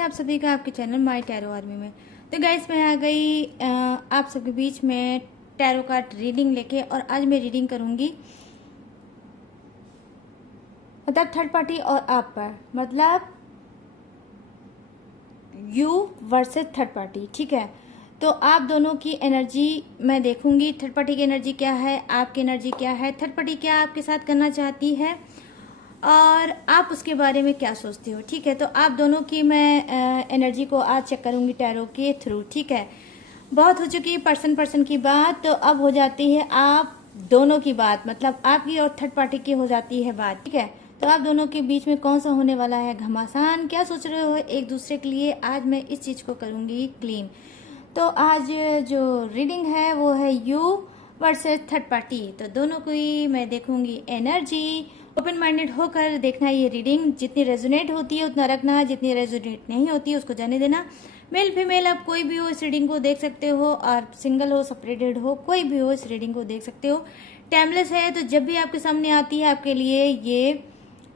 है आप सभी का आपके चैनल माय टैरो आर्मी में। तो गाइस मैं आ गई आप सबके बीच में टैरो कार्ड रीडिंग लेके, और आज मैं रीडिंग करूंगी मतलब थर्ड पार्टी और आप पर, मतलब यू वर्सेस थर्ड पार्टी। ठीक है, तो आप दोनों की एनर्जी मैं देखूंगी। थर्ड पार्टी की एनर्जी क्या है, आपकी एनर्जी क्या है, थर्ड पार्टी क्या आपके साथ करना चाहती है और आप उसके बारे में क्या सोचते हो। ठीक है, तो आप दोनों की मैं एनर्जी को आज चेक करूंगी टैरो के थ्रू। ठीक है, बहुत हो चुकी है पर्सन की बात, तो अब हो जाती है आप दोनों की बात, मतलब आपकी और थर्ड पार्टी की हो जाती है बात। ठीक है, तो आप दोनों के बीच में कौन सा होने वाला है घमासान, क्या सोच रहे हो एक दूसरे के लिए, आज मैं इस चीज को करूंगी क्लीन। तो आज जो रीडिंग है वो है यू वर्सेस थर्ड पार्टी। तो दोनों की मैं देखूंगी एनर्जी। ओपन माइंडेड होकर देखना ये रीडिंग, जितनी रेजोनेट होती है उतना रखना, जितनी रेजोनेट नहीं होती है उसको जाने देना। मेल फीमेल आप कोई भी हो इस रीडिंग को देख सकते हो, और सिंगल हो सेपरेटेड हो कोई भी हो इस रीडिंग को देख सकते हो। टाइमलेस है, तो जब भी आपके सामने आती है आपके लिए ये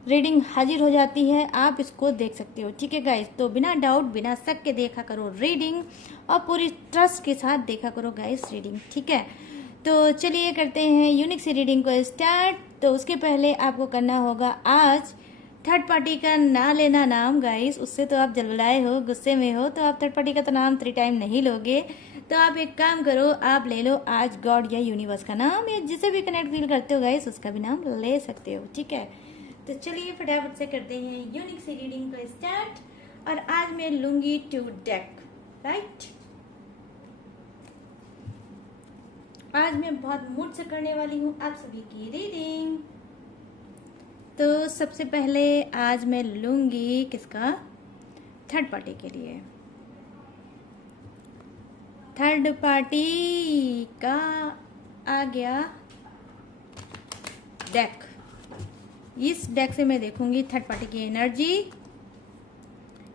रीडिंग हाजिर हो जाती है, आप इसको देख सकते हो। ठीक है गाइस, तो बिना डाउट बिना शक के देखा करो रीडिंग, और पूरी ट्रस्ट के साथ देखा करो गाइस रीडिंग। ठीक है, तो चलिए करते हैं यूनिक सी रीडिंग को स्टार्ट। तो उसके पहले आपको करना होगा आज थर्ड पार्टी का ना लेना नाम गाइस, उससे तो आप जलबलाए हो, गुस्से में हो, तो आप थर्ड पार्टी का तो नाम 3 टाइम नहीं लोगे। तो आप एक काम करो, आप ले लो आज गॉड या यूनिवर्स का नाम, या जिसे भी कनेक्ट फील करते हो गाइस उसका भी नाम ले सकते हो। ठीक है, तो चलिए फटाफट से करते हैं यूनिक सी रीडिंग को स्टार्ट। और आज मैं लूंगी 2 डेक, राइट। आज मैं बहुत मूड से करने वाली हूँ आप सभी की रीडिंग। तो सबसे पहले आज मैं लूंगी किसका, थर्ड पार्टी के लिए। थर्ड पार्टी का आ गया डेक। इस डेक से मैं देखूंगी थर्ड पार्टी की एनर्जी,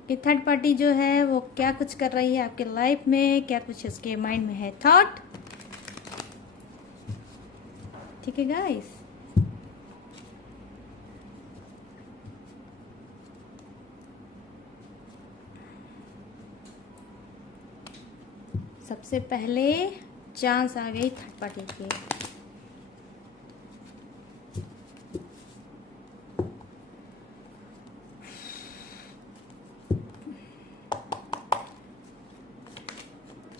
कि थर्ड पार्टी जो है वो क्या कुछ कर रही है आपके लाइफ में, क्या कुछ उसके माइंड में है थॉट। ठीक है गाइस, सबसे पहले चांस आ गई थर्ड पार्टी की।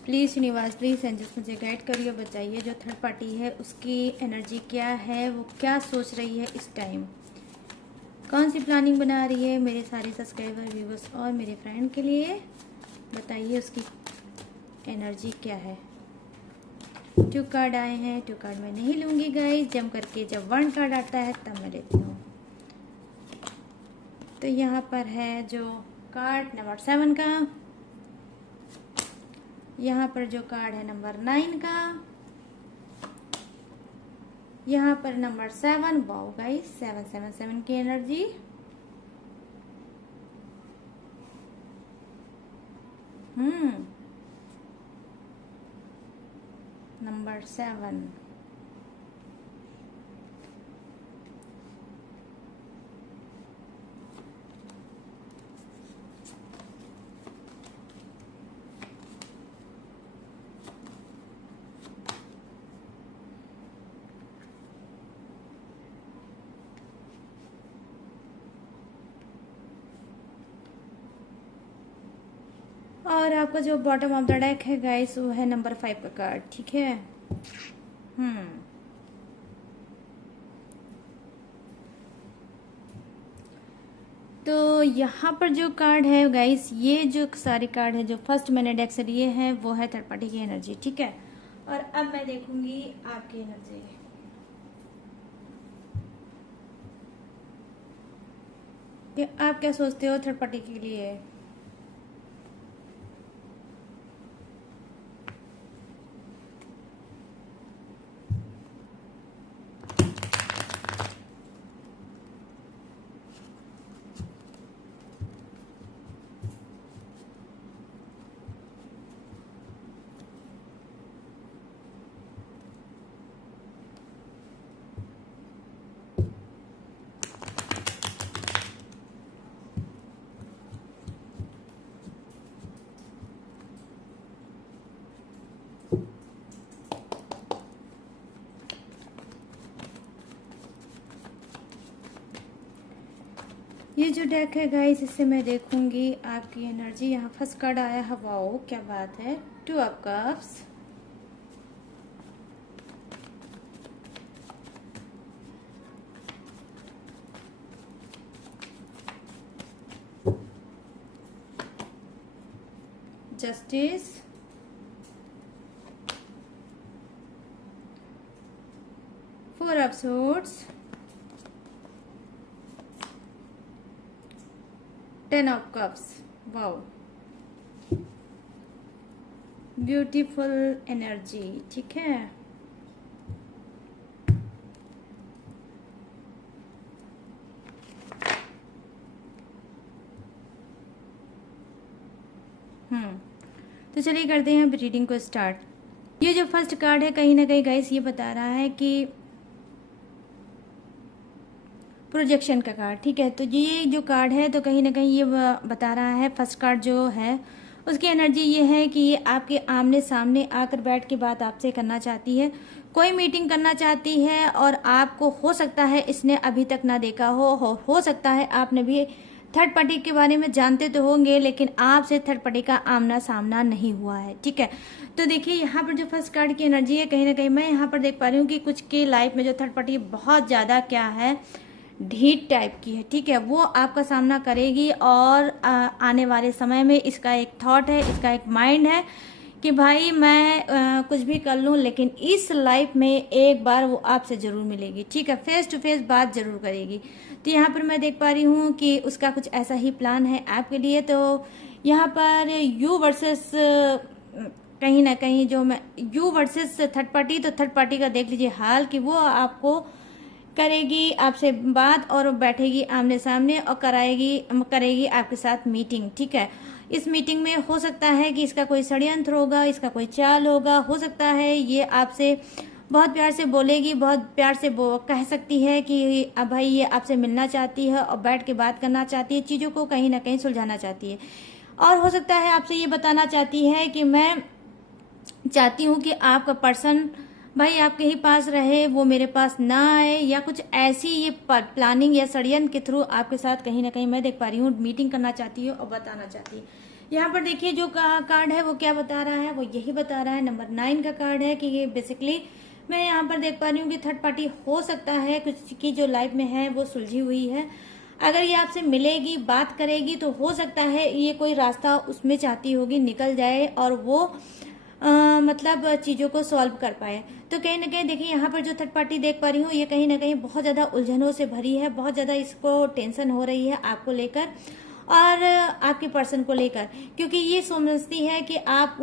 प्लीज़ यूनिवर्स प्लीज़ एंजल्स मुझे गाइड करिए, बताइए जो थर्ड पार्टी है उसकी एनर्जी क्या है, वो क्या सोच रही है इस टाइम, कौन सी प्लानिंग बना रही है मेरे सारे सब्सक्राइबर व्यूवर्स और मेरे फ्रेंड के लिए। बताइए उसकी एनर्जी क्या है। 2 कार्ड आए हैं, 2 कार्ड मैं नहीं लूँगी गाइस, जम करके जब 1 कार्ड आता है तब मैं लेती हूँ। तो यहाँ पर है जो कार्ड नंबर 7 का, यहाँ पर जो कार्ड है नंबर 9 का, यहाँ पर नंबर 7। वाओ गाइस, 777 की एनर्जी। नंबर 7। और आपका जो बॉटम ऑफ द डेक है गाइस वो है नंबर 5 का कार्ड। ठीक है, तो यहाँ पर जो कार्ड है गाइस, ये जो सारे कार्ड है जो फर्स्ट मैंने डेक से लिए हैं वो है थर्ड पार्टी की एनर्जी। ठीक है, और अब मैं देखूंगी आपकी एनर्जी, कि आप क्या सोचते हो थर्ड पार्टी के लिए। ये जो डेक है गाइस, इससे मैं देखूंगी आपकी एनर्जी। यहाँ फर्स्ट कार्ड आया है, वाओ क्या बात है, 2 of cups, justice, 4 of swords, 10 of cups. Wow, beautiful energy. ठीक है, तो चलिए करते हैं अब रीडिंग को स्टार्ट। ये जो फर्स्ट कार्ड है कहीं ना कहीं गाइस ये बता रहा है कि प्रोजेक्शन का कार्ड। ठीक है, तो ये जो कार्ड है तो कहीं ना कहीं ये बता रहा है, फर्स्ट कार्ड जो है उसकी एनर्जी ये है कि ये आपके आमने सामने आकर बैठ के बात आपसे करना चाहती है, कोई मीटिंग करना चाहती है। और आपको हो सकता है इसने अभी तक ना देखा हो सकता है आपने भी थर्ड पार्टी के बारे में जानते तो होंगे, लेकिन आपसे थर्ड पार्टी का आमना सामना नहीं हुआ है। ठीक है, तो देखिए यहाँ पर जो फर्स्ट कार्ड की एनर्जी है कहीं ना कहीं मैं यहाँ पर देख पा रही हूँ कि कुछ के लाइफ में जो थर्ड पार्टी बहुत ज़्यादा क्या है, ढीठ टाइप की है। ठीक है, वो आपका सामना करेगी और आने वाले समय में इसका एक थॉट है, इसका एक माइंड है कि भाई मैं कुछ भी कर लूँ लेकिन इस लाइफ में एक बार वो आपसे ज़रूर मिलेगी। ठीक है, फेस टू फेस बात ज़रूर करेगी। तो यहाँ पर मैं देख पा रही हूँ कि उसका कुछ ऐसा ही प्लान है आपके लिए। तो यहाँ पर यू वर्सेस कहीं ना कहीं जो मैं यू वर्सेस थर्ड पार्टी, तो थर्ड पार्टी का देख लीजिए हाल कि वो आपको करेगी आपसे बात और बैठेगी आमने सामने और करेगी आपके साथ मीटिंग। ठीक है, इस मीटिंग में हो सकता है कि इसका कोई षड्यंत्र होगा, इसका कोई चाल होगा, हो सकता है ये आपसे बहुत प्यार से बोलेगी, बहुत प्यार से कह सकती है कि अब भाई ये आपसे मिलना चाहती है और बैठ के बात करना चाहती है, चीज़ों को कहीं ना कहीं सुलझाना चाहती है। और हो सकता है आपसे ये बताना चाहती है कि मैं चाहती हूँ कि आपका पर्सन भाई आपके ही पास रहे, वो मेरे पास ना आए, या कुछ ऐसी ये प्लानिंग या षड्यंत्र के थ्रू आपके साथ कहीं ना कहीं मैं देख पा रही हूँ मीटिंग करना चाहती है और बताना चाहती है। यहाँ पर देखिए जो कार्ड है वो क्या बता रहा है, वो यही बता रहा है, नंबर 9 का कार्ड है कि ये बेसिकली मैं यहाँ पर देख पा रही हूँ कि थर्ड पार्टी हो सकता है कुछ की जो लाइफ में है वो सुलझी हुई है। अगर ये आपसे मिलेगी, बात करेगी, तो हो सकता है ये कोई रास्ता उसमें चाहती होगी निकल जाए और वो मतलब चीज़ों को सॉल्व कर पाए। तो कहीं ना कहीं देखिए यहाँ पर जो थर्ड पार्टी देख पा रही हूँ ये कहीं ना कहीं बहुत ज़्यादा उलझनों से भरी है, बहुत ज़्यादा इसको टेंशन हो रही है आपको लेकर और आपके पर्सन को लेकर, क्योंकि ये समझती है कि आप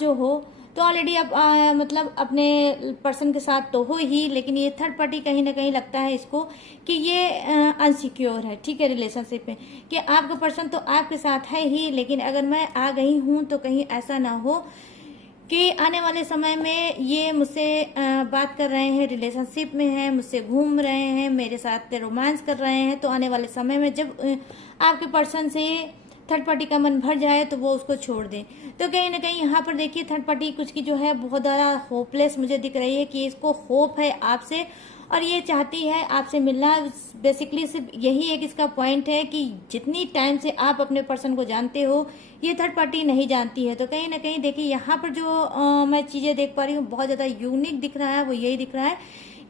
जो हो तो ऑलरेडी आप मतलब अपने पर्सन के साथ तो हो ही, लेकिन ये थर्ड पार्टी कहीं ना कहीं लगता है इसको कि ये अनसिक्योर है। ठीक है, रिलेशनशिप में कि आपका पर्सन तो आपके साथ है ही, लेकिन अगर मैं आ गई हूँ तो कहीं ऐसा ना हो कि आने वाले समय में ये मुझसे बात कर रहे हैं, रिलेशनशिप में है, मुझसे घूम रहे हैं, मेरे साथ रोमांस कर रहे हैं, तो आने वाले समय में जब आपके पर्सन से थर्ड पार्टी का मन भर जाए तो वो उसको छोड़ दे। तो कहीं ना कहीं यहाँ पर देखिए थर्ड पार्टी कुछ की जो है बहुत ज़्यादा होपलेस मुझे दिख रही है कि इसको होप है आपसे और ये चाहती है आपसे मिलना। बेसिकली सिर्फ यही एक इसका पॉइंट है कि जितनी टाइम से आप अपने पर्सन को जानते हो ये थर्ड पार्टी नहीं जानती है। तो कहीं ना कहीं देखिए यहाँ पर जो मैं चीज़ें देख पा रही हूँ बहुत ज़्यादा यूनिक दिख रहा है, वो यही दिख रहा है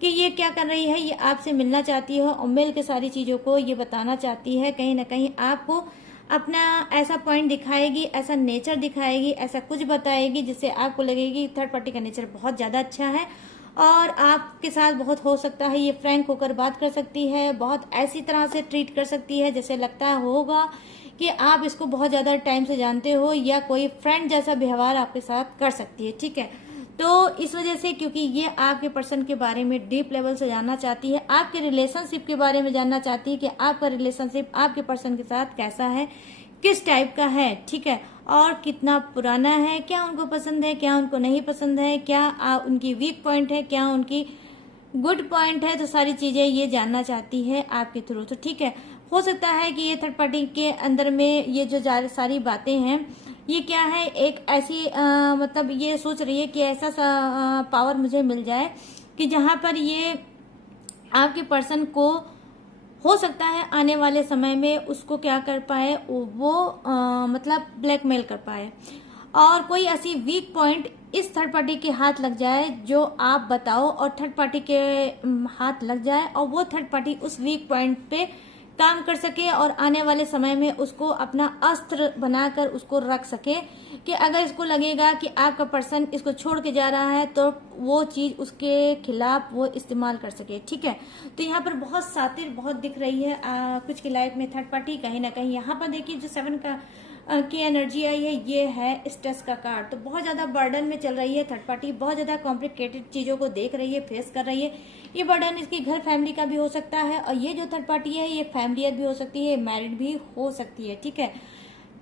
कि ये क्या कर रही है, ये आपसे मिलना चाहती है और मिल के सारी चीज़ों को ये बताना चाहती है। कहीं ना कहीं आपको अपना ऐसा पॉइंट दिखाएगी, ऐसा नेचर दिखाएगी, ऐसा कुछ बताएगी जिससे आपको लगेगी थर्ड पार्टी का नेचर बहुत ज़्यादा अच्छा है और आपके साथ बहुत हो सकता है ये फ्रैंक होकर बात कर सकती है, बहुत ऐसी तरह से ट्रीट कर सकती है जैसे लगता होगा कि आप इसको बहुत ज़्यादा टाइम से जानते हो, या कोई फ्रेंड जैसा व्यवहार आपके साथ कर सकती है। ठीक है, तो इस वजह से क्योंकि ये आपके पर्सन के बारे में डीप लेवल से जानना चाहती है, आपके रिलेशनशिप के बारे में जानना चाहती है कि आपका रिलेशनशिप आपके पर्सन के साथ कैसा है, किस टाइप का है। ठीक है, और कितना पुराना है, क्या उनको पसंद है, क्या उनको नहीं पसंद है, क्या उनकी वीक पॉइंट है, क्या उनकी गुड पॉइंट है, तो सारी चीजें ये जानना चाहती है आपके थ्रू। तो ठीक है, हो सकता है कि ये थर्ड पार्टी के अंदर में ये जो सारी बातें हैं ये क्या है, एक ऐसी मतलब ये सोच रही है कि ऐसा पावर मुझे मिल जाए कि जहां पर ये आपके पर्सन को हो सकता है आने वाले समय में उसको क्या कर पाए, वो मतलब ब्लैकमेल कर पाए, और कोई ऐसी वीक पॉइंट इस थर्ड पार्टी के हाथ लग जाए जो आप बताओ, और थर्ड पार्टी के हाथ लग जाए, और वो थर्ड पार्टी उस वीक पॉइंट पे काम कर सके और आने वाले समय में उसको अपना अस्त्र बनाकर उसको रख सके, कि अगर इसको लगेगा कि आपका पर्सन इसको छोड़ के जा रहा है तो वो चीज उसके खिलाफ वो इस्तेमाल कर सके। ठीक है, तो यहाँ पर बहुत सातिर बहुत दिख रही है कुछ की लाइफ में थर्ड पार्टी। कहीं ना कहीं यहाँ पर देखिए जो 7 का की एनर्जी आई है, ये है स्ट्रेस का कार्ड। तो बहुत ज्यादा बर्डन में चल रही है थर्ड पार्टी, बहुत ज्यादा कॉम्प्लिकेटेड चीजों को देख रही है, फेस कर रही है। ये बर्डन इसकी घर फैमिली का भी हो सकता है, और ये जो थर्ड पार्टी है ये फैमिलियर भी हो सकती है, मैरिड भी हो सकती है। ठीक है,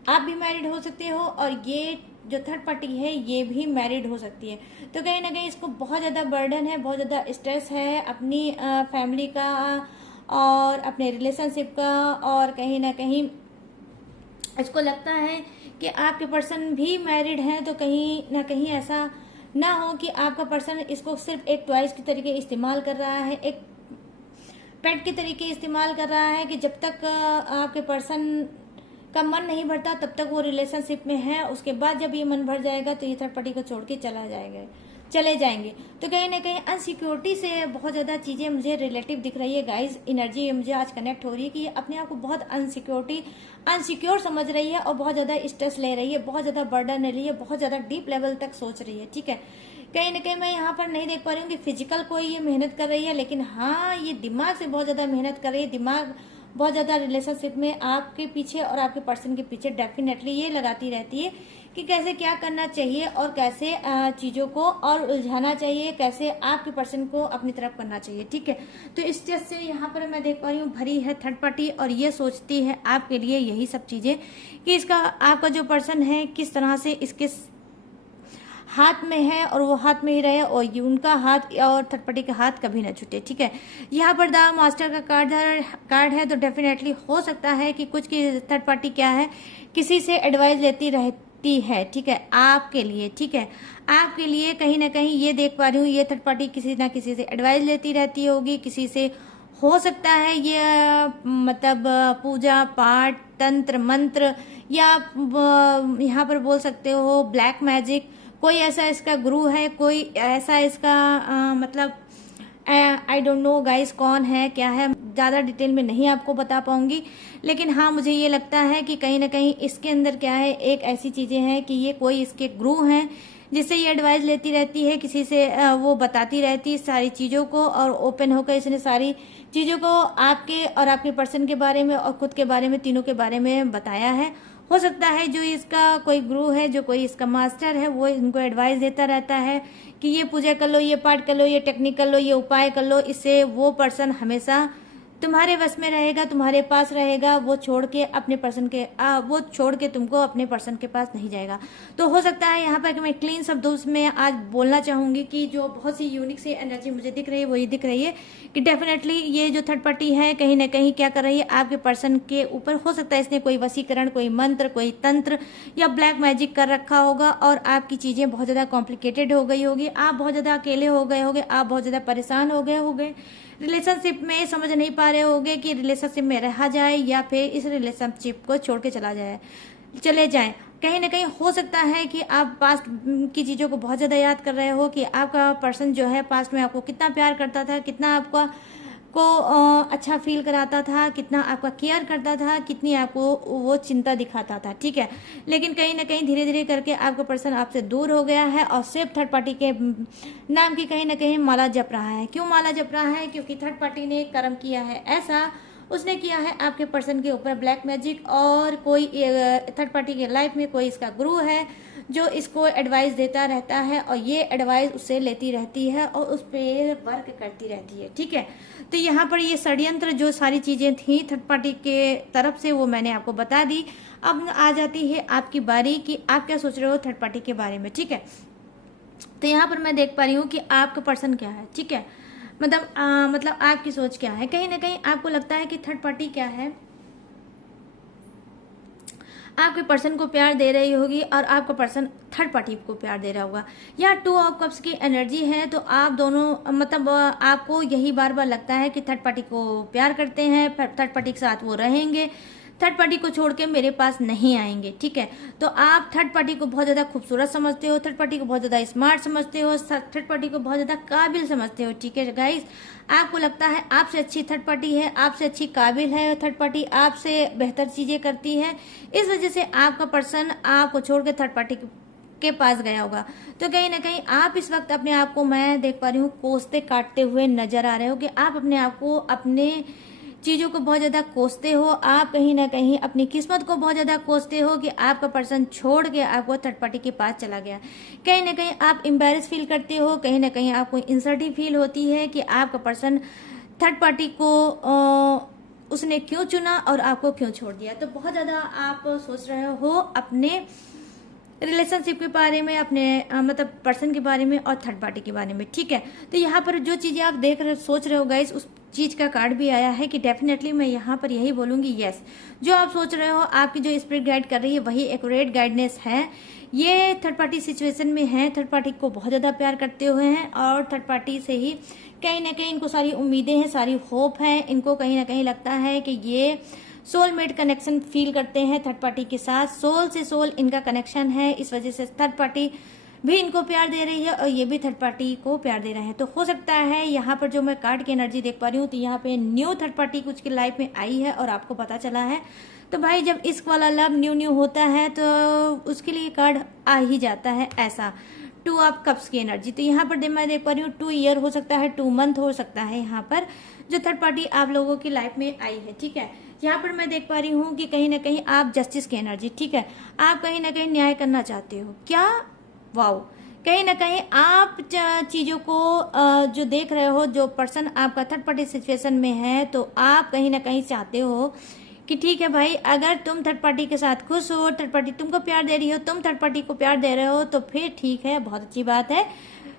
आप भी मैरिड हो सकते हो, और ये जो थर्ड पार्टी है ये भी मैरिड हो सकती है। तो कहीं ना कहीं इसको बहुत ज्यादा बर्डन है, बहुत ज्यादा स्ट्रेस है अपनी फैमिली का और अपने रिलेशनशिप का, और कहीं ना कहीं इसको लगता है कि आपके पर्सन भी मैरिड हैं, तो कहीं ना कहीं ऐसा ना हो कि आपका पर्सन इसको सिर्फ एक टॉयज की तरीके इस्तेमाल कर रहा है, एक पेट के तरीके इस्तेमाल कर रहा है, कि जब तक आपके पर्सन का मन नहीं भरता तब तक वो रिलेशनशिप में है, उसके बाद जब ये मन भर जाएगा तो ये थर्ड पार्टी को छोड़ के चले जाएंगे। तो कहीं ना कहीं अनसिक्योरिटी से बहुत ज्यादा चीजें मुझे रिलेटिव दिख रही है गाइज। एनर्जी मुझे आज कनेक्ट हो रही है कि ये अपने आप को बहुत अनसिक्योर समझ रही है, और बहुत ज्यादा स्ट्रेस ले रही है, बहुत ज्यादा बर्डन ले रही है, बहुत ज्यादा डीप लेवल तक सोच रही है। ठीक है, कहीं ना कहीं मैं यहाँ पर नहीं देख पा रही हूँ कि फिजिकल कोई ये मेहनत कर रही है, लेकिन हाँ ये दिमाग से बहुत ज्यादा मेहनत कर रही है। दिमाग बहुत ज्यादा रिलेशनशिप में आपके पीछे और आपके पर्सन के पीछे डेफिनेटली ये लगाती रहती है कि कैसे क्या करना चाहिए, और कैसे चीजों को और उलझाना चाहिए, कैसे आपके पर्सन को अपनी तरफ करना चाहिए। ठीक है, तो इस चीज से यहाँ पर मैं देख पा रही हूँ भरी है थर्ड पार्टी, और ये सोचती है आपके लिए यही सब चीजें कि इसका आपका जो पर्सन है किस तरह से इसके हाथ में है और वो हाथ में ही रहे, और ये उनका हाथ और थर्ड पार्टी का हाथ कभी ना छूटे। ठीक है, यहाँ पर द मास्टर का कार्ड है, तो डेफिनेटली हो सकता है कि कुछ की थर्ड पार्टी क्या है किसी से एडवाइस लेती रहती है। ठीक है, आपके लिए, ठीक है, आपके लिए कहीं ना कहीं ये देख पा रही हूँ ये थर्ड पार्टी किसी ना किसी से एडवाइस लेती रहती होगी, किसी से हो सकता है ये मतलब पूजा पाठ तंत्र मंत्र, या यहाँ पर बोल सकते हो ब्लैक मैजिक, कोई ऐसा इसका गुरु है, कोई ऐसा इसका मतलब आई डोंट नो गाइस कौन है क्या है, ज़्यादा डिटेल में नहीं आपको बता पाऊंगी, लेकिन हाँ मुझे ये लगता है कि कहीं ना कहीं इसके अंदर क्या है, एक ऐसी चीज़ें हैं कि ये कोई इसके गुरु हैं जिससे ये एडवाइस लेती रहती है, किसी से वो बताती रहती है सारी चीज़ों को, और ओपन होकर इसने सारी चीज़ों को आपके और आपके पर्सन के बारे में और खुद के बारे में, तीनों के बारे में बताया है। हो सकता है जो इसका कोई गुरु है, जो कोई इसका मास्टर है, वो इनको एडवाइस देता रहता है कि ये पूजा कर लो, ये पाठ कर लो, ये टेक्निक कर लो, ये उपाय कर लो, इससे वो पर्सन हमेशा तुम्हारे वश में रहेगा, तुम्हारे पास रहेगा, वो छोड़ के अपने पर्सन के वो छोड़ के तुमको अपने पर्सन के पास नहीं जाएगा। तो हो सकता है यहाँ पर मैं क्लीन शब्दों में आज बोलना चाहूंगी कि जो बहुत सी यूनिक सी एनर्जी मुझे दिख रही है वो ये दिख रही है कि डेफिनेटली ये जो थर्ड पार्टी है कहीं ना कहीं क्या कर रही है आपके पर्सन के ऊपर। हो सकता है इसने कोई वशीकरण, कोई मंत्र, कोई तंत्र या ब्लैक मैजिक कर रखा होगा, और आपकी चीजें बहुत ज्यादा कॉम्प्लिकेटेड हो गई होगी, आप बहुत ज्यादा अकेले हो गए होगे, आप बहुत ज्यादा परेशान हो गए रिलेशनशिप में, समझ नहीं पा रहे होगे कि रिलेशनशिप में रहा जाए या फिर इस रिलेशनशिप को छोड़ के चले जाए। कहीं ना कहीं हो सकता है कि आप पास्ट की चीज़ों को बहुत ज़्यादा याद कर रहे हो कि आपका पर्सन जो है पास्ट में आपको कितना प्यार करता था, कितना आपको अच्छा फील कराता था, कितना आपका केयर करता था, कितनी आपको वो चिंता दिखाता था। ठीक है, लेकिन कहीं ना कहीं धीरे धीरे करके आपका पर्सन आपसे दूर हो गया है और सिर्फ थर्ड पार्टी के नाम की कहीं ना कहीं माला जप रहा है। क्यों माला जप रहा है? क्योंकि थर्ड पार्टी ने कर्म किया है ऐसा, उसने किया है आपके पर्सन के ऊपर ब्लैक मैजिक, और कोई थर्ड पार्टी के लाइफ में कोई इसका गुरु है जो इसको एडवाइस देता रहता है, और ये एडवाइस उससे लेती रहती है और उस पर वर्क करती रहती है। ठीक है, तो यहाँ पर ये षड्यंत्र जो सारी चीज़ें थी थर्ड पार्टी के तरफ से वो मैंने आपको बता दी। अब आ जाती है आपकी बारी कि आप क्या सोच रहे हो थर्ड पार्टी के बारे में। ठीक है, तो यहाँ पर मैं देख पा रही हूँ कि आपका पर्सन क्या है। ठीक है, मतलब आपकी सोच क्या है। कहीं ना कहीं आपको लगता है कि थर्ड पार्टी क्या है, आपके पर्सन को प्यार दे रही होगी और आपका पर्सन थर्ड पार्टी को प्यार दे रहा होगा। या 2 ऑफ कप्स की एनर्जी है, तो आप दोनों मतलब आपको यही बार बार लगता है कि थर्ड पार्टी को प्यार करते हैं, थर्ड पार्टी के साथ वो रहेंगे, थर्ड पार्टी को छोड़ के मेरे पास नहीं आएंगे, ठीक है। तो आप थर्ड पार्टी को बहुत ज़्यादा खूबसूरत समझते हो, थर्ड पार्टी को बहुत ज़्यादा स्मार्ट समझते हो, थर्ड पार्टी को बहुत ज़्यादा काबिल समझते हो, ठीक है गाइस। आपको लगता है आपसे अच्छी थर्ड पार्टी है, आपसे अच्छी काबिल है, थर्ड पार्टी आपसे बेहतर चीज़ें करती है। इस वजह से आपका पर्सन आपको छोड़ के थर्ड पार्टी के पास गया होगा। तो कहीं ना कहीं आप इस वक्त अपने आप को, मैं देख पा रही हूँ, कोसते काटते हुए नजर आ रहे हो कि आप अपने आप को, अपने चीज़ों को बहुत ज़्यादा कोसते हो। आप कहीं ना कहीं अपनी किस्मत को बहुत ज़्यादा कोसते हो कि आपका पर्सन छोड़ के आपको थर्ड पार्टी के पास चला गया। कहीं ना कहीं आप एम्बैरेस फील करते हो, कहीं ना कहीं आपको इंसल्टी फील होती है कि आपका पर्सन थर्ड पार्टी को उसने क्यों चुना और आपको क्यों छोड़ दिया। तो बहुत ज़्यादा आप सोच रहे हो अपने रिलेशनशिप के बारे में, अपने मतलब पर्सन के बारे में और थर्ड पार्टी के बारे में, ठीक है। तो यहाँ पर जो चीज़ें आप देख रहे सोच रहे हो गाइस, उस चीज़ का कार्ड भी आया है कि डेफिनेटली मैं यहाँ पर यही बोलूँगी, यस, जो आप सोच रहे हो, आपकी जो स्पिरिट गाइड कर रही है वही एक्यूरेट गाइडनेस है। ये थर्ड पार्टी सिचुएशन में है, थर्ड पार्टी को बहुत ज़्यादा प्यार करते हुए हैं और थर्ड पार्टी से ही कहीं ना कहीं इनको सारी उम्मीदें हैं, सारी होप है। इनको कहीं ना कहीं लगता है कि ये सोलमेट कनेक्शन फील करते हैं थर्ड पार्टी के साथ, सोल से सोल इनका कनेक्शन है। इस वजह से थर्ड पार्टी भी इनको प्यार दे रही है और ये भी थर्ड पार्टी को प्यार दे रहे हैं। तो हो सकता है यहाँ पर जो मैं कार्ड की एनर्जी देख पा रही हूँ, तो यहाँ पे न्यू थर्ड पार्टी कुछ की लाइफ में आई है और आपको पता चला है। तो भाई जब इस वाला लव न्यू होता है तो उसके लिए कार्ड आ ही जाता है ऐसा। 2 ऑफ कप्स की एनर्जी, तो यहाँ पर मैं देख पा रही हूँ 2 ईयर हो सकता है, 2 मंथ हो सकता है यहाँ पर जो थर्ड पार्टी आप लोगों की लाइफ में आई है, ठीक है। यहाँ पर मैं देख पा रही हूँ कि कहीं ना कहीं आप जस्टिस की एनर्जी, ठीक है, आप कहीं ना कहीं न्याय करना चाहते हो क्या, वाओ। कहीं ना कहीं आप चीज़ों को जो देख रहे हो, जो पर्सन आपका थर्ड पार्टी सिचुएशन में है, तो आप कहीं ना कहीं चाहते हो कि ठीक है भाई, अगर तुम थर्ड पार्टी के साथ खुश हो, थर्ड पार्टी तुमको प्यार दे रही हो, तुम थर्ड पार्टी को प्यार दे रहे हो, तो फिर ठीक है, बहुत अच्छी बात है,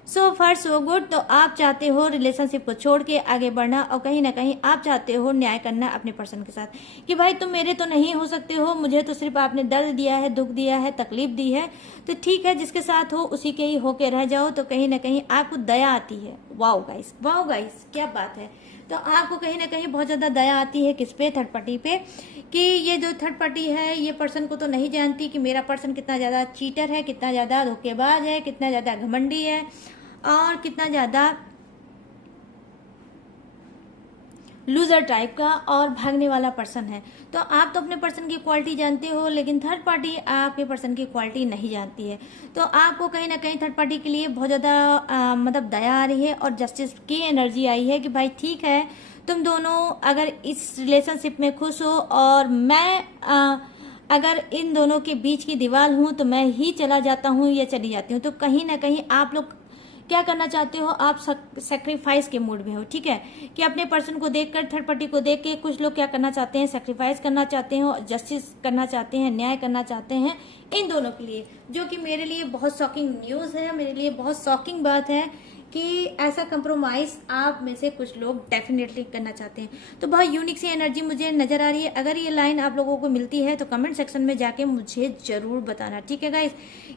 सो फार सो गुड। तो आप चाहते हो रिलेशनशिप को छोड़ के आगे बढ़ना और कहीं ना कहीं आप चाहते हो न्याय करना अपने पर्सन के साथ कि भाई तुम मेरे तो नहीं हो सकते हो, मुझे तो सिर्फ आपने दर्द दिया है, दुख दिया है, तकलीफ दी है, तो ठीक है, जिसके साथ हो उसी के ही होके रह जाओ। तो कहीं ना कहीं आपको दया आती है। वाओ गाइस, वाओ गाइस, क्या बात है। तो आपको कहीं ना कहीं बहुत ज्यादा दया आती है किस पे, थर्ड पार्टी पे, कि ये जो थर्ड पार्टी है ये पर्सन को तो नहीं जानती कि मेरा पर्सन कितना ज्यादा चीटर है, कितना ज्यादा धोखेबाज है, कितना ज्यादा घमंडी है और कितना ज्यादा लूजर टाइप का और भागने वाला पर्सन है। तो आप तो अपने पर्सन की क्वालिटी जानते हो, लेकिन थर्ड पार्टी आपके पर्सन की क्वालिटी नहीं जानती है। तो आपको कहीं ना कहीं थर्ड पार्टी के लिए बहुत ज़्यादा मतलब दया आ रही है और जस्टिस की एनर्जी आई है कि भाई ठीक है, तुम दोनों अगर इस रिलेशनशिप में खुश हो और मैं अगर इन दोनों के बीच की दीवार हूँ तो मैं ही चला जाता हूँ या चली जाती हूँ। तो कहीं ना कहीं आप लोग क्या करना चाहते हो, आप सेक्रीफाइस के मूड में हो, ठीक है, कि अपने पर्सन को देखकर, थर्ड पार्टी को देख के कुछ लोग क्या करना चाहते हैं, सेक्रीफाइस करना चाहते हैं, जस्टिस करना चाहते हैं, न्याय करना चाहते हैं इन दोनों के लिए, जो कि मेरे लिए बहुत शॉकिंग न्यूज़ है, मेरे लिए बहुत शॉकिंग बात है कि ऐसा कंप्रोमाइज आप में से कुछ लोग डेफिनेटली करना चाहते हैं। तो बहुत यूनिक सी एनर्जी मुझे नजर आ रही है। अगर ये लाइन आप लोगों को मिलती है तो कमेंट सेक्शन में जाके मुझे जरूर बताना, ठीक है गाइस,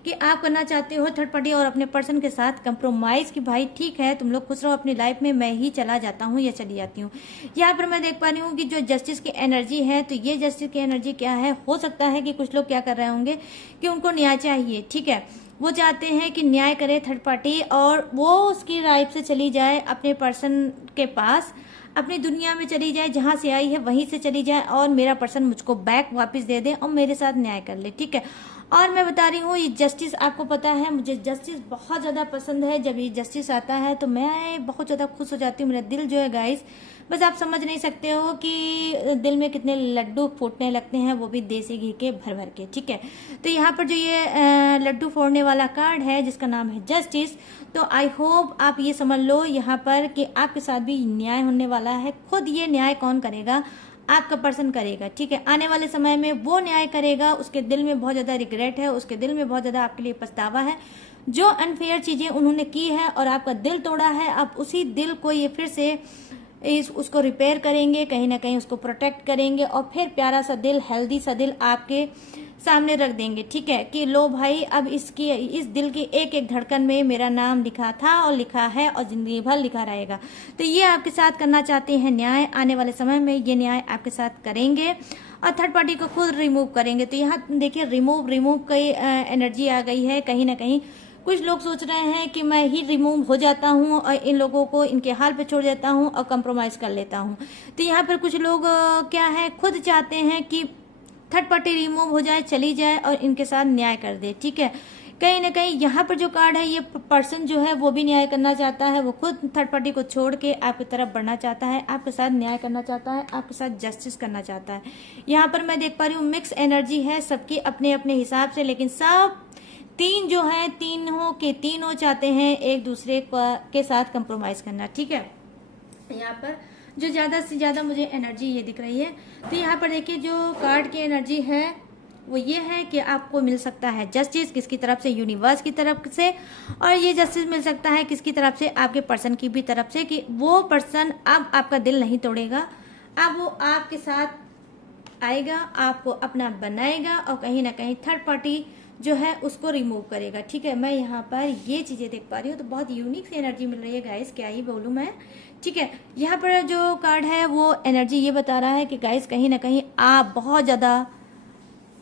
कि आप करना चाहते हो थर्ड पार्टी और अपने पर्सन के साथ कंप्रोमाइज कि भाई ठीक है, तुम लोग खुश रहो अपनी लाइफ में, मैं ही चला जाता हूँ या चली जाती हूँ। यहाँ पर मैं देख पा रही हूँ कि जो जस्टिस की एनर्जी है, तो ये जस्टिस की एनर्जी क्या है, हो सकता है कि कुछ लोग क्या कर रहे होंगे कि उनको न्याय चाहिए, ठीक है, वो चाहते हैं कि न्याय करे थर्ड पार्टी और वो उसकी लाइफ से चली जाए अपने पर्सन के पास, अपनी दुनिया में चली जाए, जहाँ से आई है वहीं से चली जाए और मेरा पर्सन मुझको बैक वापस दे दे और मेरे साथ न्याय कर ले, ठीक है। और मैं बता रही हूँ ये जस्टिस, आपको पता है मुझे जस्टिस बहुत ज़्यादा पसंद है। जब ये जस्टिस आता है तो मैं बहुत ज़्यादा खुश हो जाती हूँ, मेरा दिल जो है गाइस, बस आप समझ नहीं सकते हो कि दिल में कितने लड्डू फूटने लगते हैं, वो भी देसी घी के भर भर के, ठीक है। तो यहाँ पर जो ये लड्डू फोड़ने वाला कार्ड है जिसका नाम है जस्टिस, तो आई होप आप ये समझ लो यहाँ पर कि आपके साथ भी न्याय होने वाला है। खुद ये न्याय कौन करेगा, आपका पर्सन करेगा, ठीक है। आने वाले समय में वो न्याय करेगा, उसके दिल में बहुत ज़्यादा रिग्रेट है, उसके दिल में बहुत ज़्यादा आपके लिए पछतावा है, जो अनफेयर चीज़ें उन्होंने की है और आपका दिल तोड़ा है, आप उसी दिल को ये फिर से उसको रिपेयर करेंगे, कहीं ना कहीं उसको प्रोटेक्ट करेंगे और फिर प्यारा सा दिल, हेल्दी सा दिल आपके सामने रख देंगे, ठीक है, कि लो भाई अब इस दिल की एक एक धड़कन में मेरा नाम लिखा था और लिखा है और जिंदगी भर लिखा रहेगा। तो ये आपके साथ करना चाहते हैं न्याय, आने वाले समय में ये न्याय आपके साथ करेंगे और थर्ड पार्टी को खुद रिमूव करेंगे। तो यहाँ देखिए रिमूव की एनर्जी आ गई है। कहीं ना कहीं कुछ लोग सोच रहे हैं कि मैं ही रिमूव हो जाता हूँ और इन लोगों को इनके हाल पे छोड़ देता हूँ और कंप्रोमाइज कर लेता हूँ। तो यहाँ पर कुछ लोग क्या है, खुद चाहते हैं कि थर्ड पार्टी रिमूव हो जाए, चली जाए और इनके साथ न्याय कर दे, ठीक है। कहीं ना कहीं यहाँ पर जो कार्ड है, ये पर्सन जो है वो भी न्याय करना चाहता है, वो खुद थर्ड पार्टी को छोड़ के आपकी तरफ बढ़ना चाहता है, आपके साथ न्याय करना चाहता है, आपके साथ जस्टिस करना चाहता है। यहाँ पर मैं देख पा रही हूँ मिक्स एनर्जी है सबकी अपने अपने हिसाब से, लेकिन सब तीन जो है तीनों के तीनों चाहते हैं एक दूसरे के साथ कंप्रोमाइज करना, ठीक है। यहाँ पर जो ज्यादा से ज्यादा मुझे एनर्जी ये दिख रही है, तो यहाँ पर देखिए जो कार्ड की एनर्जी है वो ये है कि आपको मिल सकता है जस्टिस, किसकी तरफ से, यूनिवर्स की तरफ से, और ये जस्टिस मिल सकता है किसकी तरफ से, आपके पर्सन की भी तरफ से, कि वो पर्सन अब आपका दिल नहीं तोड़ेगा, अब वो आपके साथ आएगा, आपको अपना बनाएगा और कहीं ना कहीं थर्ड पार्टी जो है उसको रिमूव करेगा, ठीक है। मैं यहाँ पर ये चीजें देख पा रही हूँ, तो बहुत यूनिक सी एनर्जी मिल रही है गाइस, क्या ही बोलूँ मैं, ठीक है। यहाँ पर जो कार्ड है वो एनर्जी ये बता रहा है कि गाइस कहीं ना कहीं आप बहुत ज्यादा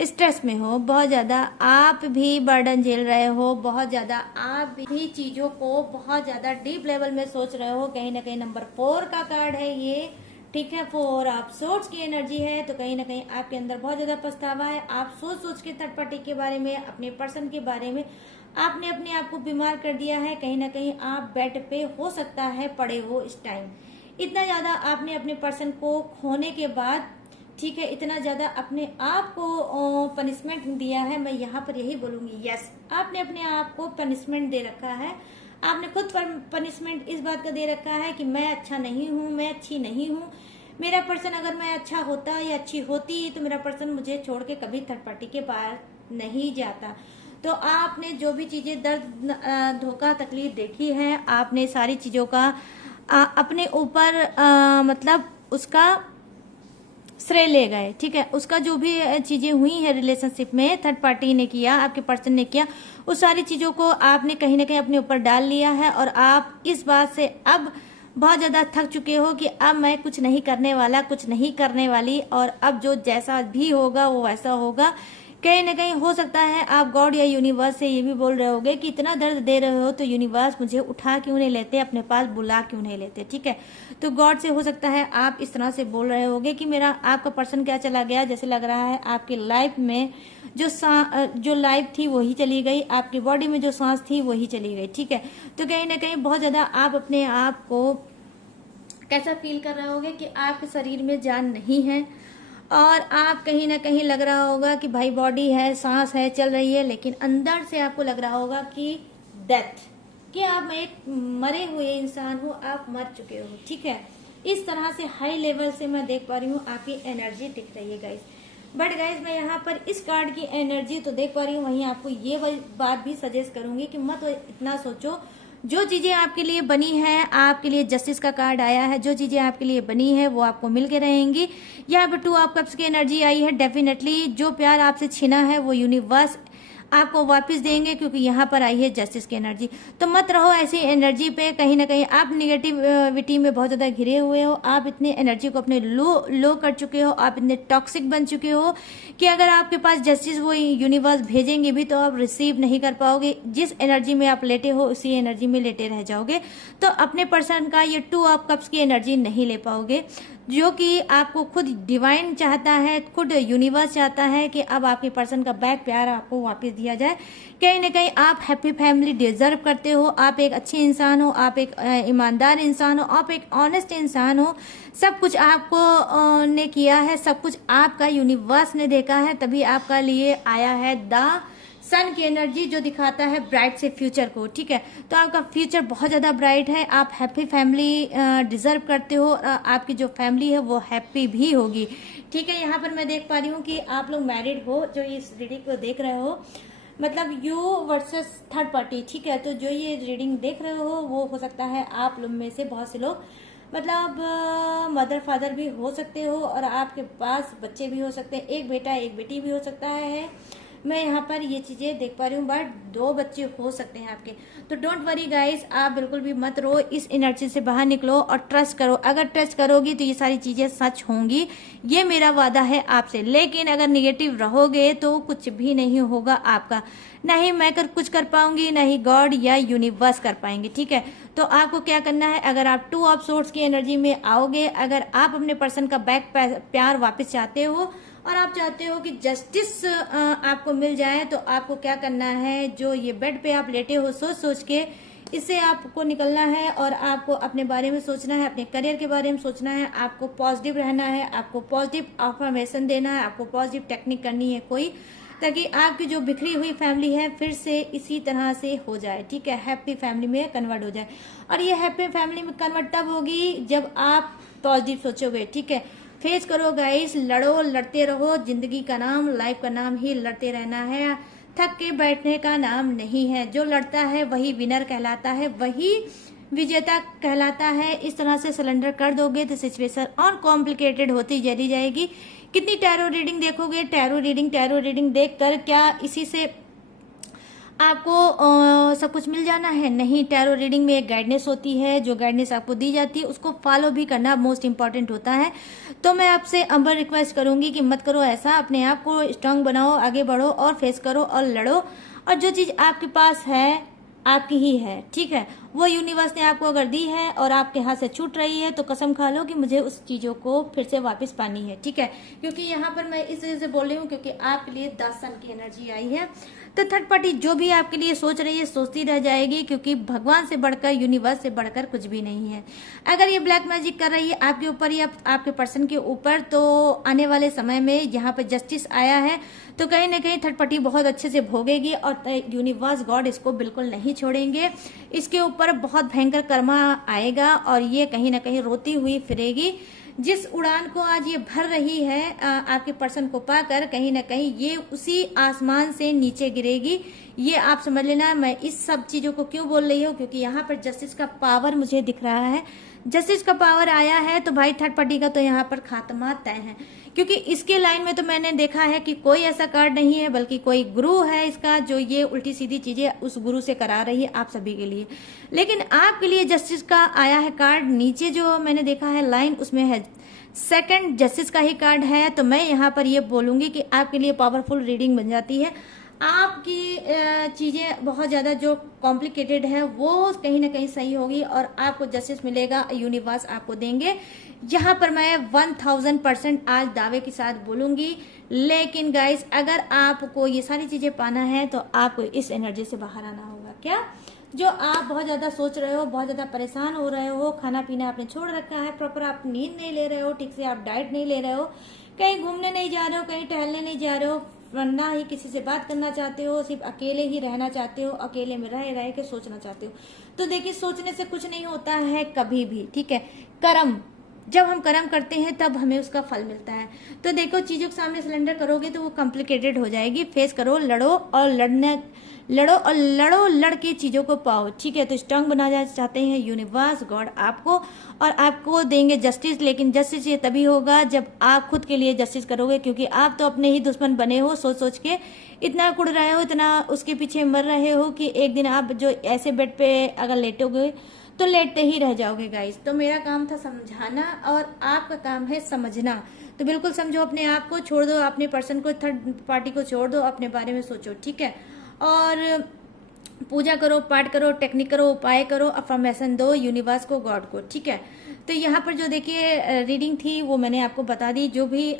स्ट्रेस में हो, बहुत ज्यादा आप भी बर्डन झेल रहे हो, बहुत ज्यादा आप भी चीजों को बहुत ज्यादा डीप लेवल में सोच रहे हो। कहीं ना कहीं नंबर 4 का कार्ड है ये, ठीक है, 4 ऑफ सोर्ड्स की एनर्जी है। तो कहीं ना कहीं आपके अंदर बहुत ज्यादा पछतावा है, आप सोच सोच के थर्ड पार्टी के बारे में, अपने पर्सन के बारे में आपने अपने आप को बीमार कर दिया है। कहीं ना कहीं आप बेड पे हो सकता है पड़े हो इस टाइम, इतना ज्यादा आपने अपने पर्सन को खोने के बाद, ठीक है, इतना ज्यादा अपने आप को पनिशमेंट दिया है। मैं यहाँ पर यही बोलूंगी, यस, आपने अपने आप को पनिशमेंट दे रखा है, आपने खुद पर पनिशमेंट इस बात का दे रखा है कि मैं अच्छा नहीं हूँ, मैं अच्छी नहीं हूँ, मेरा पर्सन अगर मैं अच्छा होता या अच्छी होती तो मेरा पर्सन मुझे छोड़ के कभी थर्ड पार्टी के पार नहीं जाता। तो आपने जो भी चीजें दर्द, धोखा, तकलीफ देखी है, आपने सारी चीजों का अपने ऊपर मतलब उसका श्रेय ले गए, ठीक है। उसका जो भी चीजें हुई है रिलेशनशिप में थर्ड पार्टी ने किया, आपके पर्सन ने किया, उस सारी चीजों को आपने कहीं ना कहीं अपने ऊपर डाल लिया है और आप इस बात से अब बहुत ज्यादा थक चुके हो कि अब मैं कुछ नहीं करने वाला, कुछ नहीं करने वाली, और अब जो जैसा भी होगा वो वैसा होगा। कहीं ना कहीं हो सकता है आप गॉड या यूनिवर्स से ये भी बोल रहे होगे कि इतना दर्द दे रहे हो तो यूनिवर्स मुझे उठा क्यों नहीं लेते, अपने पास बुला क्यों नहीं लेते, ठीक है। तो गॉड से हो सकता है आप इस तरह से बोल रहे होगे कि मेरा आपका पर्सन क्या चला गया, जैसे लग रहा है आपकी लाइफ में जो लाइफ थी वही चली गई, आपकी बॉडी में जो सांस थी वही चली गई, ठीक है। तो कहीं ना कहीं बहुत ज्यादा आप अपने आप को कैसा फील कर रहे होगे कि आपके शरीर में जान नहीं है, और आप कहीं ना कहीं लग रहा होगा कि भाई बॉडी है, सांस है, चल रही है, लेकिन अंदर से आपको लग रहा होगा कि डेथ, कि आप एक मरे हुए इंसान हो, आप मर चुके हो, ठीक है। इस तरह से हाई लेवल से मैं देख पा रही हूँ आपकी एनर्जी दिख रही है गाइस। बट गाइस मैं यहाँ पर इस कार्ड की एनर्जी तो देख पा रही हूँ, वहीं आपको ये बात भी सजेस्ट करूंगी कि मत इतना सोचो, जो चीजें आपके लिए बनी है, आपके लिए जस्टिस का कार्ड आया है, जो चीजें आपके लिए बनी है वो आपको मिल के रहेंगी। यहाँ पर 2 ऑफ कप्स की एनर्जी आई है, डेफिनेटली जो प्यार आपसे छीना है वो यूनिवर्स आपको वापस देंगे, क्योंकि यहाँ पर आई है जस्टिस की एनर्जी। तो मत रहो ऐसी एनर्जी पे, कहीं ना कहीं आप निगेटिविटी में बहुत ज्यादा घिरे हुए हो, आप इतने एनर्जी को अपने लो कर चुके हो, आप इतने टॉक्सिक बन चुके हो कि अगर आपके पास जस्टिस वो यूनिवर्स भेजेंगे भी तो आप रिसीव नहीं कर पाओगे। जिस एनर्जी में आप लेटे हो उसी एनर्जी में लेटे रह जाओगे, तो अपने पर्सन का ये 2 ऑफ कप्स की एनर्जी नहीं ले पाओगे, जो कि आपको खुद डिवाइन चाहता है, खुद यूनिवर्स चाहता है कि अब आपके पर्सन का बैक प्यार आपको वापस दिया जाए। कहीं ना कहीं आप हैप्पी फैमिली डिजर्व करते हो, आप एक अच्छे इंसान हो, आप एक ईमानदार इंसान हो, आप एक ऑनेस्ट इंसान हो, सब कुछ आपको ने किया है, सब कुछ आपका यूनिवर्स ने देखा है, तभी आपका लिए आया है द सन की एनर्जी, जो दिखाता है ब्राइट से फ्यूचर को, ठीक है। तो आपका फ्यूचर बहुत ज्यादा ब्राइट है, आप हैप्पी फैमिली डिजर्व करते हो, आपकी जो फैमिली है वो हैप्पी भी होगी, ठीक है। यहाँ पर मैं देख पा रही हूँ कि आप लोग मैरिड हो जो इस रीडिंग को देख रहे हो, मतलब यू वर्सेस थर्ड पार्टी, ठीक है। तो जो ये रीडिंग देख रहे हो वो हो सकता है आप लोग में से बहुत से लोग मतलब मदर फादर भी हो सकते हो और आपके पास बच्चे भी हो सकते हैं, एक बेटा एक बेटी भी हो सकता है। मैं यहाँ पर ये चीजें देख पा रही हूँ, बट 2 बच्चे हो सकते हैं आपके। तो डोंट वरी गाइस, आप बिल्कुल भी मत रो, इस एनर्जी से बाहर निकलो और ट्रस्ट करो। अगर ट्रस्ट करोगी तो ये सारी चीजें सच होंगी, ये मेरा वादा है आपसे। लेकिन अगर निगेटिव रहोगे तो कुछ भी नहीं होगा आपका, ना ही मैं कुछ कर पाऊंगी, ना ही गॉड या यूनिवर्स कर पाएंगे, ठीक है। तो आपको क्या करना है, अगर आप 2 ऑफ सोर्ट्स की एनर्जी में आओगे, अगर आप अपने पर्सन का बैक प्यार वापस चाहते हो और आप चाहते हो कि जस्टिस आपको मिल जाए, तो आपको क्या करना है, जो ये बेड पे आप लेटे हो सोच सोच के, इससे आपको निकलना है और आपको अपने बारे में सोचना है, अपने करियर के बारे में सोचना है, आपको पॉजिटिव रहना है, आपको पॉजिटिव अफर्मेशन देना है, आपको पॉजिटिव टेक्निक करनी है कोई, ताकि आपकी जो बिखरी हुई फैमिली है फिर से इसी तरह से हो जाए, ठीक है, हैप्पी फैमिली में कन्वर्ट हो जाए। और ये हैप्पी फैमिली में कन्वर्ट तब होगी जब आप पॉजिटिव सोचोगे, ठीक है। फेस करो गाइस, लड़ो, लड़ते रहो, जिंदगी का नाम, लाइफ का नाम ही लड़ते रहना है, थक के बैठने का नाम नहीं है। जो लड़ता है वही विनर कहलाता है, वही विजेता कहलाता है। इस तरह से सरेंडर कर दोगे तो सिचुएशन और कॉम्प्लिकेटेड होती चली जाएगी। कितनी टैरो रीडिंग देखोगे, टैरो रीडिंग देखकर क्या इसी से आपको सब कुछ मिल जाना है? नहीं, टैरो रीडिंग में एक गाइडेंस होती है, जो गाइडेंस आपको दी जाती है उसको फॉलो भी करना मोस्ट इंपॉर्टेंट होता है। तो मैं आपसे अंबर रिक्वेस्ट करूंगी कि मत करो ऐसा, अपने आप को स्ट्रांग बनाओ, आगे बढ़ो और फेस करो और लड़ो। और जो चीज आपके पास है आपकी ही है, ठीक है। वो यूनिवर्स ने आपको अगर दी है और आपके हाथ से छूट रही है तो कसम खा लो कि मुझे उस चीजों को फिर से वापस पानी है, ठीक है। क्योंकि यहाँ पर मैं इस वजह से बोल रही हूँ क्योंकि आपके लिए 10 सन की एनर्जी आई है। तो थर्ड पार्टी जो भी आपके लिए सोच रही है सोचती रह जाएगी, क्योंकि भगवान से बढ़कर, यूनिवर्स से बढ़कर कुछ भी नहीं है। अगर ये ब्लैक मैजिक कर रही है आपके ऊपर या आपके पर्सन के ऊपर, तो आने वाले समय में यहाँ पर जस्टिस आया है तो कहीं ना कहीं थर्ड पार्टी बहुत अच्छे से भोगेगी और यूनिवर्स गॉड इसको बिल्कुल नहीं छोड़ेंगे। इसके ऊपर बहुत भयंकर कर्मा आएगा और ये कहीं ना कहीं रोती हुई फिरेगी। जिस उड़ान को आज ये भर रही है आपके पर्सन को पाकर, कहीं ना कहीं ये उसी आसमान से नीचे गिरेगी। ये आप समझ लेना। मैं इस सब चीजों को क्यों बोल रही हूँ, क्योंकि यहाँ पर जस्टिस का पावर मुझे दिख रहा है। जस्टिस का पावर आया है तो भाई थर्ड पार्टी का तो यहाँ पर खात्मा तय है, क्योंकि इसके लाइन में तो मैंने देखा है कि कोई ऐसा कार्ड नहीं है, बल्कि कोई गुरु है इसका जो ये उल्टी सीधी चीजें उस गुरु से करा रही है आप सभी के लिए। लेकिन आपके लिए जस्टिस का आया है कार्ड। नीचे जो मैंने देखा है लाइन, उसमें है सेकंड जस्टिस का ही कार्ड है। तो मैं यहाँ पर ये बोलूंगी कि आपके लिए पावरफुल रीडिंग बन जाती है। आपकी चीजें बहुत ज्यादा जो कॉम्प्लिकेटेड है वो कहीं ना कहीं सही होगी और आपको जस्टिस मिलेगा, यूनिवर्स आपको देंगे। यहाँ पर मैं 1000% आज दावे के साथ बोलूंगी। लेकिन गाइस, अगर आपको ये सारी चीजें पाना है तो आपको इस एनर्जी से बाहर आना होगा। क्या? जो आप बहुत ज्यादा सोच रहे हो, बहुत ज्यादा परेशान हो रहे हो, खाना पीना आपने छोड़ रखा है, प्रॉपर आप नींद नहीं ले रहे हो, ठीक से आप डाइट नहीं ले रहे हो, कहीं घूमने नहीं जा रहे हो, कहीं टहलने नहीं जा रहे हो, ना ही किसी से बात करना चाहते हो, सिर्फ अकेले ही रहना चाहते हो, अकेले में रह रह के सोचना चाहते हो, तो देखिए सोचने से कुछ नहीं होता है कभी भी, ठीक है। कर्म, जब हम कर्म करते हैं तब हमें उसका फल मिलता है। तो देखो, चीजों के सामने सिलेंडर करोगे तो वो कॉम्प्लिकेटेड हो जाएगी। फेस करो, लड़ो और लड़ के चीजों को पाओ, ठीक है। तो स्ट्रांग बनाना चाहते हैं यूनिवर्स गॉड आपको, और आपको देंगे जस्टिस। लेकिन जस्टिस ये तभी होगा जब आप खुद के लिए जस्टिस करोगे, क्योंकि आप तो अपने ही दुश्मन बने हो। सोच सोच के इतना कुड़ रहे हो, इतना उसके पीछे मर रहे हो कि एक दिन आप जो ऐसे बेड पे अगर लेटोगे तो लेटते ही रह जाओगे गाइस। तो मेरा काम था समझाना और आपका काम है समझना। तो बिल्कुल समझो, अपने आप को छोड़ दो, अपने पर्सन को, थर्ड पार्टी को छोड़ दो, अपने बारे में सोचो, ठीक है। और पूजा करो, पाठ करो, टेक्निक करो, उपाय करो, अफर्मेशन दो यूनिवर्स को, गॉड को, ठीक है। तो यहाँ पर जो देखिए रीडिंग थी वो मैंने आपको बता दी। जो भी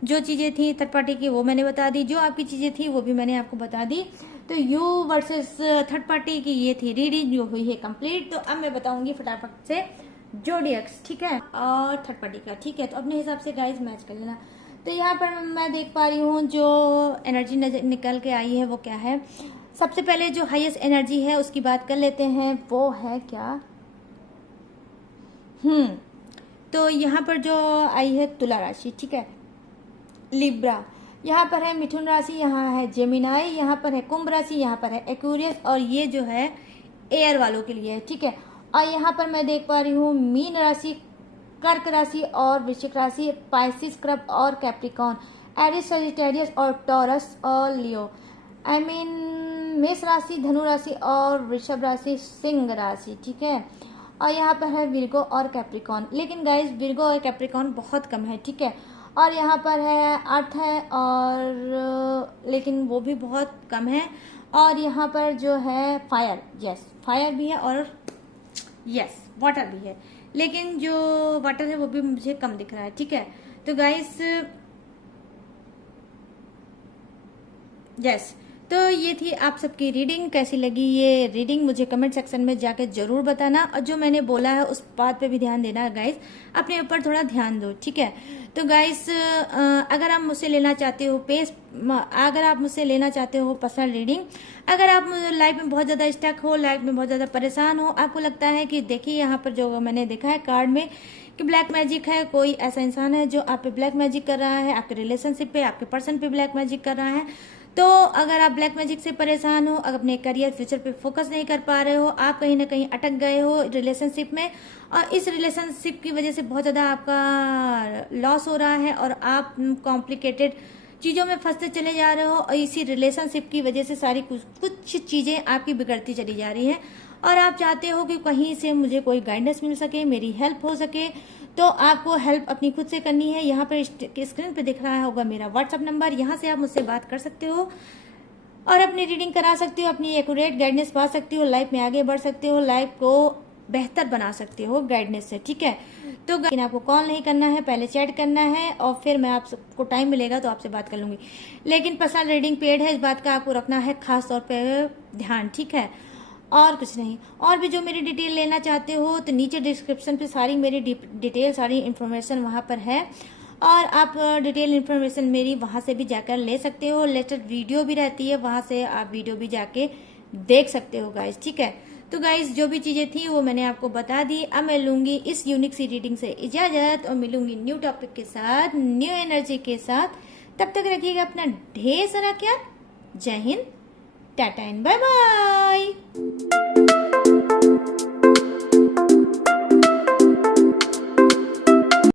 जो चीजें थी थर्ड पार्टी की वो मैंने बता दी, जो आपकी चीजें थी वो भी मैंने आपको बता दी। तो यू वर्सेस थर्ड पार्टी की ये थी रीडिंग जो हुई है कंप्लीट। तो अब मैं बताऊंगी फटाफट से जोडियक्स, ठीक है, और थर्ड पार्टी का, ठीक है। तो अपने हिसाब से गाइस मैच कर लेना। तो यहाँ पर मैं देख पा रही हूँ जो एनर्जी निकल के आई है वो क्या है। सबसे पहले जो हाईएस्ट एनर्जी है उसकी बात कर लेते हैं, वो है क्या, तो यहाँ पर जो आई है तुला राशि, ठीक है, लिब्रा, यहाँ पर है मिथुन राशि, यहाँ है जेमिनाई, यहाँ पर है कुंभ राशि, यहाँ पर है एक्वेरियस, और ये जो है एयर वालों के लिए है, ठीक है। और यहाँ पर मैं देख पा रही हूँ मीन राशि, कर्क राशि और वृश्चिक राशि, पाइसिस, क्रब और कैप्रिकॉन, एरिस, सजिटेरियस और टॉरस और लियो। आई मीन मेष राशि, धनु राशि और वृषभ राशि, सिंह राशि, ठीक है। और यहाँ पर है विर्गो और कैप्रिकॉन, लेकिन गाइस विर्गो और कैप्रिकॉन बहुत कम है, ठीक है। और यहाँ पर है अर्थ है और लेकिन वो भी बहुत कम है। और यहाँ पर जो है फायर, यस फायर भी है और यस वाटर भी है, लेकिन जो वाटर है वो भी मुझे कम दिख रहा है, ठीक है। तो गाइस यस, तो ये थी आप सबकी रीडिंग। कैसी लगी ये रीडिंग मुझे कमेंट सेक्शन में जाके जरूर बताना, और जो मैंने बोला है उस बात पे भी ध्यान देना गाइस, अपने ऊपर थोड़ा ध्यान दो, ठीक है। तो गाइस अगर आप मुझसे लेना चाहते हो अगर आप मुझसे लेना चाहते हो पर्सनल रीडिंग, अगर आप लाइफ में बहुत ज़्यादा स्टक हो, लाइफ में बहुत ज़्यादा परेशान हो, आपको लगता है कि देखिए यहाँ पर जो मैंने देखा है कार्ड में कि ब्लैक मैजिक है, कोई ऐसा इंसान है जो आप पे ब्लैक मैजिक कर रहा है, आपके रिलेशनशिप पे, आपके पर्सन पे ब्लैक मैजिक कर रहा है। तो अगर आप ब्लैक मैजिक से परेशान हो, अगर अपने करियर फ्यूचर पे फोकस नहीं कर पा रहे हो, आप कहीं ना कहीं अटक गए हो रिलेशनशिप में, और इस रिलेशनशिप की वजह से बहुत ज़्यादा आपका लॉस हो रहा है और आप कॉम्प्लिकेटेड चीज़ों में फंसते चले जा रहे हो, और इसी रिलेशनशिप की वजह से सारी कुछ चीज़ें आपकी बिगड़ती चली जा रही हैं, और आप चाहते हो कि कहीं से मुझे कोई गाइडेंस मिल सके, मेरी हेल्प हो सके, तो आपको हेल्प अपनी खुद से करनी है। यहाँ पर स्क्रीन पे दिख रहा होगा मेरा व्हाट्सअप नंबर, यहाँ से आप मुझसे बात कर सकते हो और अपनी रीडिंग करा सकते हो, अपनी एक्यूरेट गाइडेंस पा सकते हो, लाइफ में आगे बढ़ सकते हो, लाइफ को बेहतर बना सकते हो गाइडेंस से, ठीक है। तो लेकिन आपको कॉल नहीं करना है, पहले चैट करना है, और फिर मैं आपको टाइम मिलेगा तो आपसे बात कर लूंगी। लेकिन पर्सनल रीडिंग पेड है, इस बात का आपको रखना है खास तौर पर ध्यान, ठीक है, और कुछ नहीं। और भी जो मेरी डिटेल लेना चाहते हो तो नीचे डिस्क्रिप्शन पे सारी मेरी डिटेल, सारी इन्फॉर्मेशन वहाँ पर है, और आप डिटेल इन्फॉर्मेशन मेरी वहाँ से भी जाकर ले सकते हो। लेटेस्ट वीडियो भी रहती है, वहाँ से आप वीडियो भी जाके देख सकते हो गाइज, ठीक है। तो गाइज जो भी चीज़ें थी वो मैंने आपको बता दी। अब मैं लूँगी इस यूनिक सी रीडिंग से इजाज़त और मिलूंगी न्यू टॉपिक के साथ, न्यू एनर्जी के साथ। तब तक रखिएगा अपना ढेर सारा ख्याल। Jai Hind, tata and bye bye.